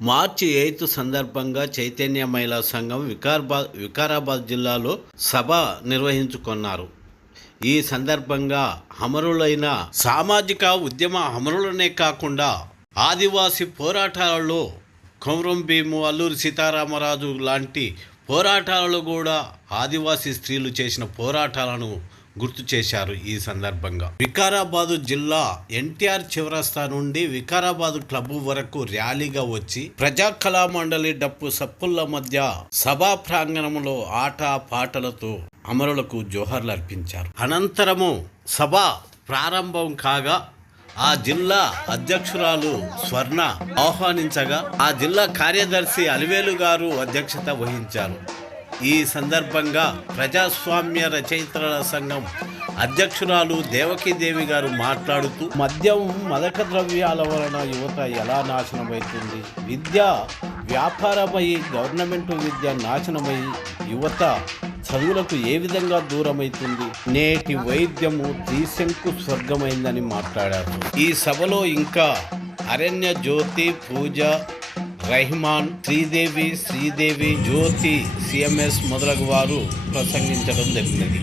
మార్చి 8 సందర్భంగా చైతన్య మహిళా సంఘం వికారాబాద్ జిల్లాలో సభ నిర్వహించుకున్నారు. ఈ సందర్భంగా అమరులైన సామాజిక ఉద్యమ అమరులనే కాకుండా ఆదివాసీ పోరాటాలలో కొమరం భీము, అల్లూరి సీతారామరాజు లాంటి పోరాటాలలో కూడా ఆదివాసీ స్త్రీలు చేసిన పోరాటాలను గుర్తు చేశారు. ఈ సందర్భంగా వికారాబాదు జిల్లా ఎన్టీఆర్ చౌరస్తా నుండి వికారాబాదు క్లబ్ వరకు ర్యాలీగా వచ్చి ప్రజా కళా మండలి డప్పు సప్పుల మధ్య సభా ప్రాంగణంలో ఆట పాటలతో అమరులకు జోహర్లు అర్పించారు. అనంతరము సభ ప్రారంభం కాగా ఆ జిల్లా అధ్యక్షురాలు స్వర్ణ ఆహ్వానించగా ఆ జిల్లా కార్యదర్శి అలివేలు గారు అధ్యక్షత వహించారు. ఈ సందర్భంగా ప్రజాస్వామ్య రచయితల సంఘం అధ్యక్షురాలు దేవకీదేవి గారు మాట్లాడుతూ మద్యం, మాదక ద్రవ్యాల వలన యువత ఎలా నాశనమవుతుంది, విద్య వ్యాపారమై గవర్నమెంట్ విద్య నాశనమై యువత చదువులకు ఏ విధంగా దూరమవుతుంది, నేటి వైద్యము త్రిశంకు స్వర్గమైందని మాట్లాడారు. ఈ సభలో ఇంకా అరణ్య జ్యోతి, పూజ, రెహమాన్, శ్రీదేవి, జ్యోతి, సిఎంఎస్ మొదలగు వారు ప్రసంగించడం జరిగినది.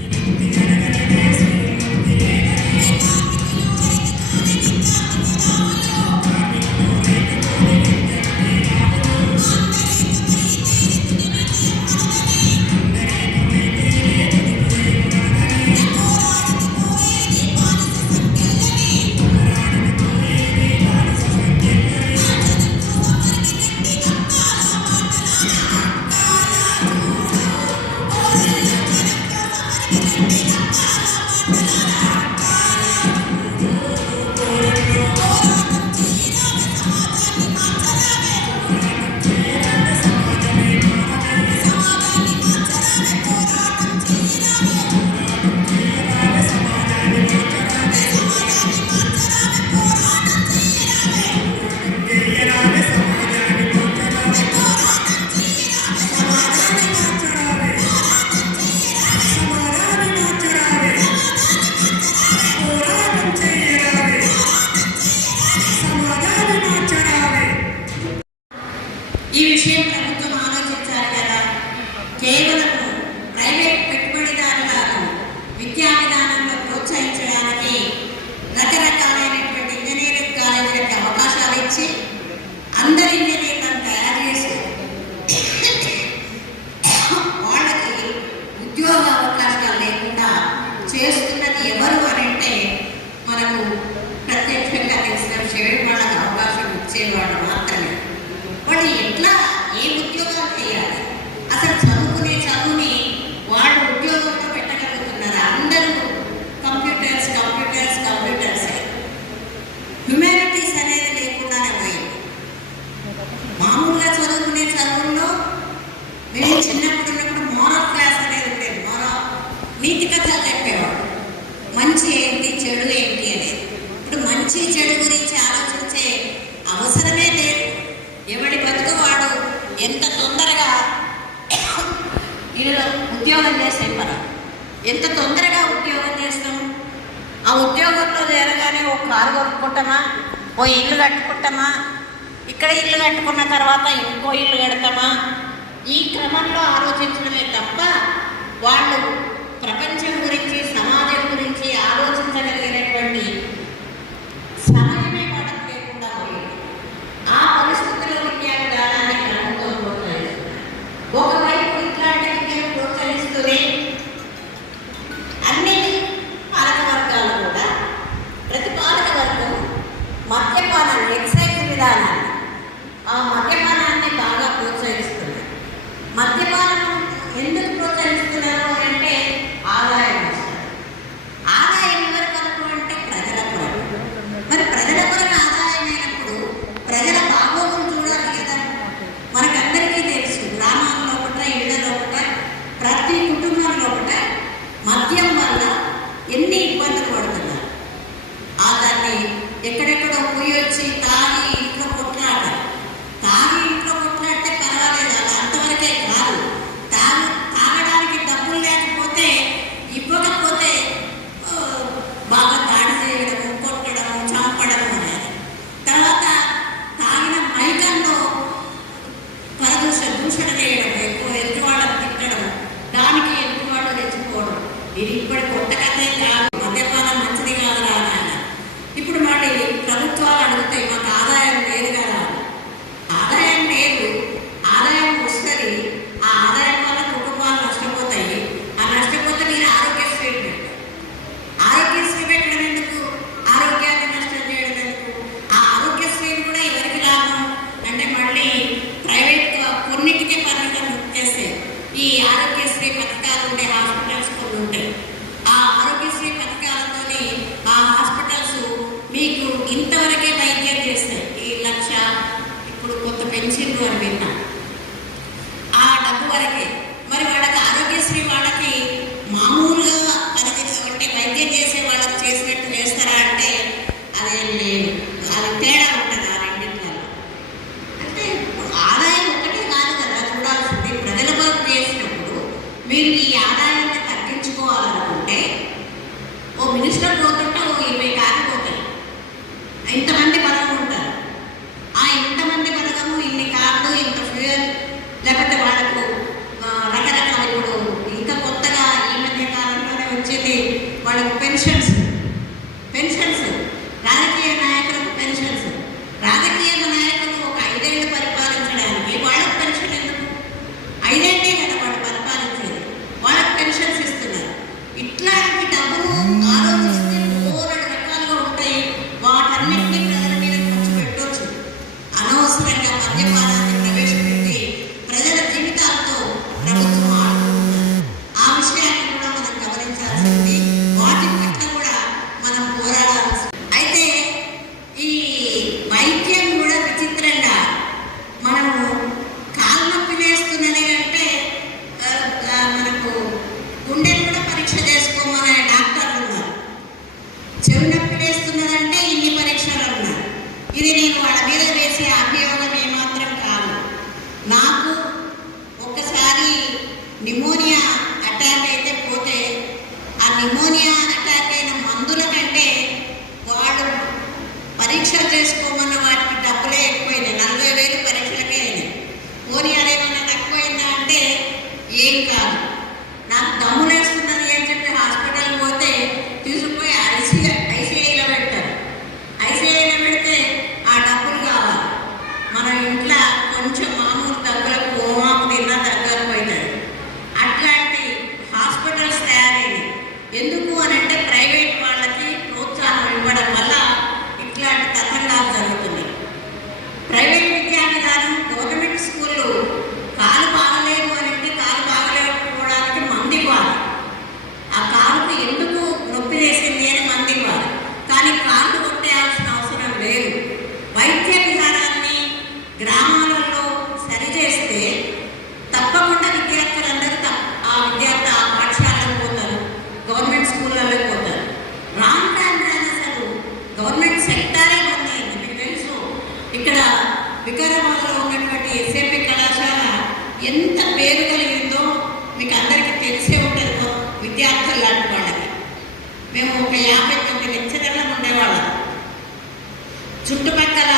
ఈ విషయం ప్రభుత్వం ఆలోచించాలి కదా. కేవలం ప్రైవేట్ పెట్టుబడిదారులను విద్యా విధానంలో ప్రోత్సహించడానికి రకరకాలైనటువంటి ఇంజనీరింగ్ కాలేజీలకు అవకాశాలు ఇచ్చి అందరి ఇంజనీర్లను తయారు చేసి వాళ్ళకి ఉద్యోగ అవకాశాలు లేకుండా చేస్తున్నది ఎవరు అని అంటే మనకు ప్రత్యక్షంగా తెలిసిన విషయం, వాళ్ళకి అవకాశం ఇచ్చేవాడు మాత్రమే. వాళ్ళు ఎట్లా ఏ ఉద్యోగాలు చేయాలి, అసలు చదువుని వాళ్ళు ఉద్యోగంతో పెట్టగలుగుతున్నారు. అందరూ కంప్యూటర్స్ హ్యుమానిటీస్ అనేది లేకుండానే పోయింది. మామూలుగా చదువుకునే చదువుల్లో మేము చిన్నప్పుడు ఉన్నప్పుడు మోరల్ క్లాస్ అనేది ఉండేది. నీతి కథలు చెప్పేవాడు, మంచి ఏంటి చెడు ఏంటి అనేది. ఇప్పుడు మంచి చెడు గురించి ఆలోచించే అవసరమే లేదు. ఎవడి బతుకు వాడు ఎంత తొందరగా ఉద్యోగం చేసే పని, ఎంత తొందరగా ఉద్యోగం చేస్తాం. ఆ ఉద్యోగంలో చేరగానే ఓ కారు కొనుక్కుంటామా, ఓ ఇల్లు కట్టుకుంటామా, ఇక్కడ ఇల్లు కట్టుకున్న తర్వాత ఇంకో ఇల్లు కడతామా, ఈ క్రమంలో ఆలోచించడమే తప్ప వాళ్ళు ప్రపంచం గురించి, సమాజం గురించి ఆలోచించగలిగినటువంటి సమయమే వాళ్ళకి లేకుండా పోయింది. ఆ పరిస్థితుల్లో విద్యా విధానాన్ని ప్రభుత్వం ప్రోత్సహిస్తుంది. ఒకవైపు ఇట్లాంటి విద్యను ప్రోత్సహిస్తూనే అన్ని పాలక వర్గాలు కూడా, ప్రతి పాలక వర్గం మద్యపానాన్ని, ఎక్సైజ్ విధానాన్ని, ఆ మద్యపానాన్ని బాగా ప్రోత్సహిస్తుంది. మద్యపానం ఎందుకు ప్రోత్సహిస్తున్నారు అంటే ఆదాయం వస్తుంది. ఆదాయం ఎవరి కొరకు అంటే ప్రజల కొరకు. మరి ప్రజల కొరకు ఆదాయమైనప్పుడు ప్రజల బాగోగులు చూడాలి కదా. మనకందరికీ తెలుసు, గ్రామాల్లో కూడా, ఇళ్లలో కూడా, ప్రతి కుటుంబంలో కూడా మద్యం వల్ల ఎన్ని ఇబ్బందులు పడుతున్నారు. దాన్ని ఎక్కడెక్కడో పోయి వచ్చి తాగి ఇంట్లో కొట్లాడితే పర్వాలేదు, అలా అంతవరకే కాదు. తాగడానికి డబ్బులు లేకపోతే, ఇవ్వకపోతే ఇది ఇప్పుడు కొత్త కథ కాదు, మద్యపానం మంచిది కాదు రాదా. ఇప్పుడు మళ్ళీ ప్రభుత్వాలు అడుగుతాయి, మాకు ఆదాయం లేదు కదా. ఆదాయం లేదు, ఆదాయం వస్తుంది. ఆ ఆదాయం వల్ల కుటుంబాలు నష్టపోతాయి. ఆ నష్టపోతే మీరు ఆరోగ్యశ్రీ పెట్టారు. ఆరోగ్యశ్రీ పెట్టడం ఎందుకు? ఆరోగ్యాన్ని నష్టం చేయడం ఎందుకు? ఆ ఆరోగ్యశ్రీని కూడా ఎవరికి లాభం అంటే మళ్ళీ ప్రైవేట్ కొన్నిటికే పరిమితం చేస్తే ఈ ఆరోగ్యశ్రీ పథకాలు ఉండే హాస్పిటల్స్ కొన్ని ఉంటాయి. ఆ ఆరోగ్యశ్రీ పథకాలతోని ఆ హాస్పిటల్స్ మీకు ఇంతవరకే వైద్యం చేస్తాయి. ఈ 1,00,000 ఇప్పుడు కొత్త పెన్షన్లు అని విన్నా, ఆ డబ్బు వరకే. మరి వాళ్ళకి ఆరోగ్యశ్రీ వాళ్ళకి మామూలుగా అంటే వైద్యం చేసే వాళ్ళకి చేసినట్టు చేస్తారా అంటే అదేం లేదు. అది తేడా ఉంటుంది ఆ రెండింటిలో. అంటే ఆదాయం ఒకటే కాదు కదా చూడాల్సింది. ప్రజల కొరకు చేసినప్పుడు మీరు ఈ ఆదాయాన్ని తగ్గించుకోవాలనుకుంటే ఓ మినిస్టర్ పోతుంటే ఓ 20 కార్లు పోతాయి. ఇంతమంది బలగం ఉంటారు. ఆ ఇంతమంది బలగము ఇన్ని కార్లు, ఇంత ఫ్యూయల్, లేకపోతే వాళ్ళకు రకరకాల ఇప్పుడు ఇంకా కొత్తగా ఈ మధ్య కాలంలోనే వచ్చేది వాళ్ళకు పెన్షన్స్. రాజకీయ నాయకులకు పెన్షన్స్. రాజకీయ నాయకులు ఒక 5 ఏళ్ళు పరిపాలించడానికి వాళ్ళకు పెన్షన్ ఎందుకు? 5 ఏళ్ళే కదా వాళ్ళు పరిపాలించేది, వాళ్ళకు పెన్షన్స్ ఇస్తున్నారు. ఇట్లాంటి డబ్బులు ఆలోచిస్తే 3 రకాలుగా ఉంటాయి. వాటన్నిటినీ ప్రజల మీద ఖర్చు పెట్టవచ్చు. అనవసరంగా మద్యపానాన్ని ప్రవేశపెట్టి ప్రజల జీవితాలతో ప్రభుత్వం ఆడుకుంటున్నారు. ఆ విషయాన్ని కూడా మనం గమనించాల్సింది. వాటి పట్ల కూడా మనం పోరాడాల్సి. అయితే ఈ వైద్యం కూడా విచిత్రంగా మనము కాలు నొప్పి వేస్తున్నది అంటే మనకు గుండెను కూడా పరీక్ష చేసుకోమనే డాక్టర్లు ఉన్నారు. చెవి నొప్పి వేస్తున్నదంటే ఇన్ని పరీక్షలు ఉన్నారు. ఇది నేను వాళ్ళ మీద వేసే అభియోగం ఏమాత్రం కాదు. నాకు ఒక్కసారి నిమోనియా అటాక్ అయితే పోతే ఆ నిమోనియా అటాక్ అయిన మందుల కంటే వాళ్ళు పరీక్షలు చేసుకోమన్న వాటికి డబ్బులే ఎక్కువైనాయి. 40,000 పరీక్షలకే అయినాయి. పోనీ అదేమన్నా తక్కువైందా అంటే ఏం కాదు. నాకు దమ్ములేస్తున్నది అని చెప్పి హాస్పిటల్కి పోతే తీసుకుపోయి ఐసీఐలో పెడతారు. ఐసీఐలో పెడితే ఆ డబ్బులు కావాలి. మన ఇంట్లో కొంచెం మామూలు దగ్గరకు ఓమాకు తిన్నా తగ్గకపోతుంది. అట్లాంటి హాస్పిటల్స్ తయారైనవి. ఎందుకు అని అంటే ప్రైవేట్ వాళ్ళకి ప్రోత్సాహం ఇవ్వడం వల్ల ఇట్లాంటి తతంగాలు జరుగుతున్నాయి. ప్రైవేట్ విద్యా విధానం, గవర్నమెంట్ స్కూళ్ళు కాలు బాగలేదు అని అంటే కాలు బాగలేకపోవడానికి మంది ఇవ్వాలి. ఆ కాలుకు ఎందుకు నొప్పి వేసింది అని మంది ఇవ్వాలి. కానీ కాళ్ళు కొట్టేయాల్సిన అవసరం లేదు. వైద్య విధానాన్ని గ్రామాలలో సరిచేస్తే తప్పకుండా విద్యార్థులందరూ ఆ విద్యార్థి ఆ పాఠశాలకు పోతారు, గవర్నమెంట్ స్కూళ్ళలో పోతారు. రాను రాను అసలు గవర్నమెంట్ సెక్టారే బంద్ అయింది. మీకు తెలుసు, ఇక్కడ వికారాబాద్లో ఉన్నటువంటి ఎస్ఏపి కళాశాల ఎంత పేరు కలిగిందో మీకు అందరికీ తెలిసే ఉంటుంది. విద్యార్థులు లాంటి వాళ్ళకి మేము ఒక 50 లెక్చరర్లు ఉండేవాళ్ళం. చుట్టుపక్కల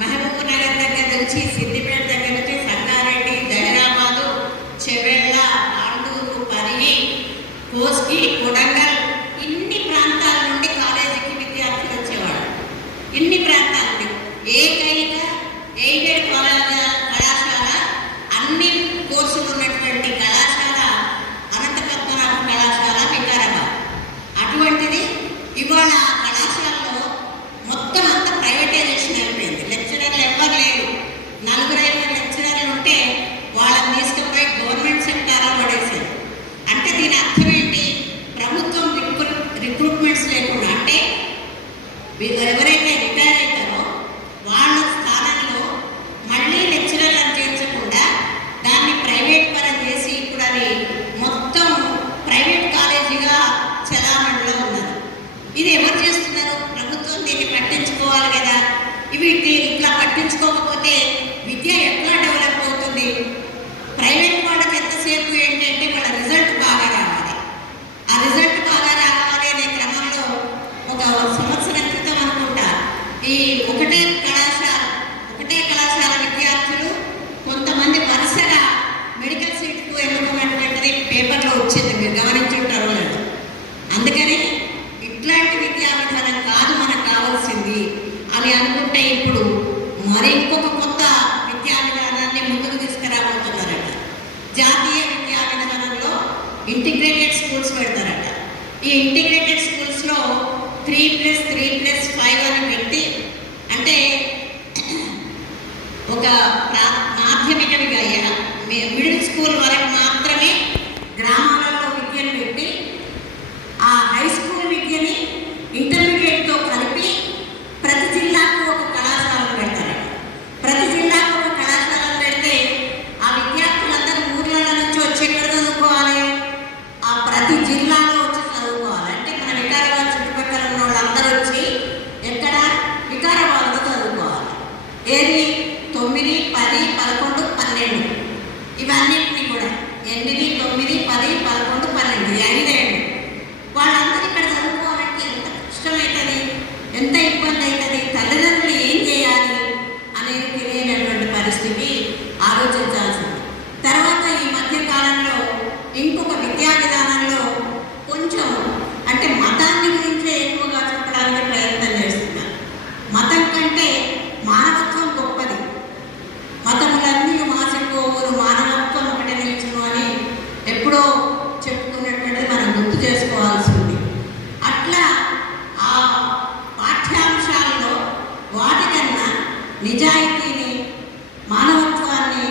మహబూబ్ నగర్ దగ్గర నుంచి, సిద్దిపేట దగ్గర నుంచి, సంగారెడ్డి, దైరాబాదు, చెవెళ్ళ, ఆండూరు, పరిగి, కోస్గి, కొడంగల్, ఇన్ని ప్రాంతాల నుండి కాలేజీకి విద్యార్థులు వచ్చేవాళ్ళు. ఇన్ని ప్రాంతాల నుండి ఏకైక ఎయిడెడ్ కళాశాల, అన్ని కోర్సులు ఉన్నటువంటి కళాశాల అనంత పద్మనాభ కళాశాల వికారాబాద్. అటువంటిది ఇవాళ ఆ కళాశాలలో మొత్తం అంతా ప్రైవేటైజేషన్ అయిపోయింది. లెక్చరర్లు ఎవ్వరు లేరు. 4-5 లెక్చరర్లు ఉంటే వాళ్ళని తీసుకుపోయి గవర్నమెంట్ సెక్టార్లో పడేశారు. అంటే దీని అర్థం ఏంటి? ప్రభుత్వం రిక్రూట్మెంట్స్ లేకుండా, అంటే ఎవరైతే రిటైర్ అవుతారో వాళ్ళ స్థానంలో మళ్ళీ లెక్చరర్లను చేర్చకుండా దాన్ని ప్రైవేట్ పరం చేసి ఇప్పుడు అది మొత్తం ప్రైవేట్ కాలేజీగా చలామణిలో ఉన్నది. ఇది ఎవరు చేస్తున్నారు? ప్రభుత్వం దీన్ని పట్టించుకోవాలి కదా. ఇవి ఇట్లా పట్టించుకోకపోతే విద్య ఎట్లా డెవలప్ అవుతుంది? ప్రైవేట్ వాళ్ళకి ఎంతసేపు ఏంటంటే వాళ్ళ రిజల్ట్ బాగా రావాలి. ఆ రిజల్ట్ బాగా రావాలి అనే క్రమంలో ఒక సంవత్సరం క్రితం అనుకుంటా ఈ ఒకటే కళాశాల విద్యార్థులు కొంతమంది వరుసగా మెడికల్ సీట్కు ఎన్నుకున్నటువంటిది పేపర్లో వచ్చింది. మీరు గమనించుంటారో లేదు. ఈ ఇంటిగ్రేటెడ్ స్కూల్స్లో 3+3+5 అని పెట్టి, అంటే ఒక మాధ్యమిక విద్య మిడిల్ స్కూల్ వరకు మాత్రమే గ్రామాలలో విద్యను పెట్టి ఆ హై స్కూల్ విద్యని ఇంటర్మీడియట్తో కలిపి ప్రతి జిల్లాకు ఒక కళాశాలను పెడతారు. ప్రతి జిల్లాకు ఒక కళాశాలను పెడితే ఆ విద్యార్థులందరూ ఊర్ల నుంచి వచ్చి ఎక్కడ చదువుకోవాలి? ఆ ప్రతి జిల్లాలో వచ్చి చదువుకోవాలి. అంటే మన వికారాబాద్ చుట్టుపక్కల ఉన్న వాళ్ళందరూ వచ్చి ఎక్కడ వికారాబాద్లో చదువుకోవాలి. ఏది 9, 10, 11, 12 ఇవన్నింటినీ కూడా 8, 9, 10, 11, 12 5 ఏళ్ళు వాళ్ళందరూ ఇక్కడ చదువుకోవాలంటే ఎంత కష్టమవుతుంది, ఎంత ఇబ్బంది అవుతుంది, తల్లిదండ్రులు ఏం చేయాలి అనేది తెలియనటువంటి పరిస్థితి ఆలోచించాల్సింది. తర్వాత ఈ మధ్య కాలంలో ఇంకొక విద్యా విధానంలో కొంచెం అంటే మతాన్ని గురించే ఎక్కువగా చెప్పడానికి ప్రయత్నం చేస్తున్నారు. మతం కంటే మానవత్వం గొప్పది, మతములన్నీ మాసిపోవును, మానవత్వం ఒకటి నిలుచును అని ఎప్పుడో చెప్పుకున్నటువంటిది మనం గుర్తు చేసుకోవాల్సి ఉంది. అట్లా ఆ పాఠ్యాంశాల్లో వాటికన్నా నిజాయితీని, మానవత్వాన్ని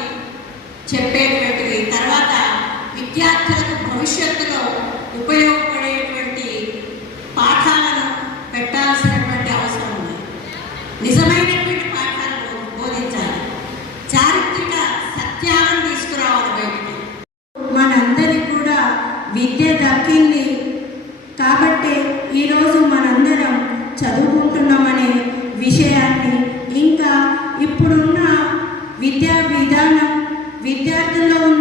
చెప్పేటువంటివి, తర్వాత విద్యార్థులకు భవిష్యత్తులో ఉపయోగపడేటువంటి పాఠాలను పెట్టాల్సినటువంటి అవసరం ఉంది. నిజమైనటువంటి పాఠాలను బోధించాలి, చారిత్రక సత్యాలను తీసుకురావాలి బయటికి. మనందరికి కూడా విద్య దక్కింది కాబట్టి ఈరోజు మనందరం చదువుకుంటున్నామనే విషయాన్ని, ఇంకా ఇప్పుడున్న విద్యా విధానం విద్యార్థుల్లో ఉన్న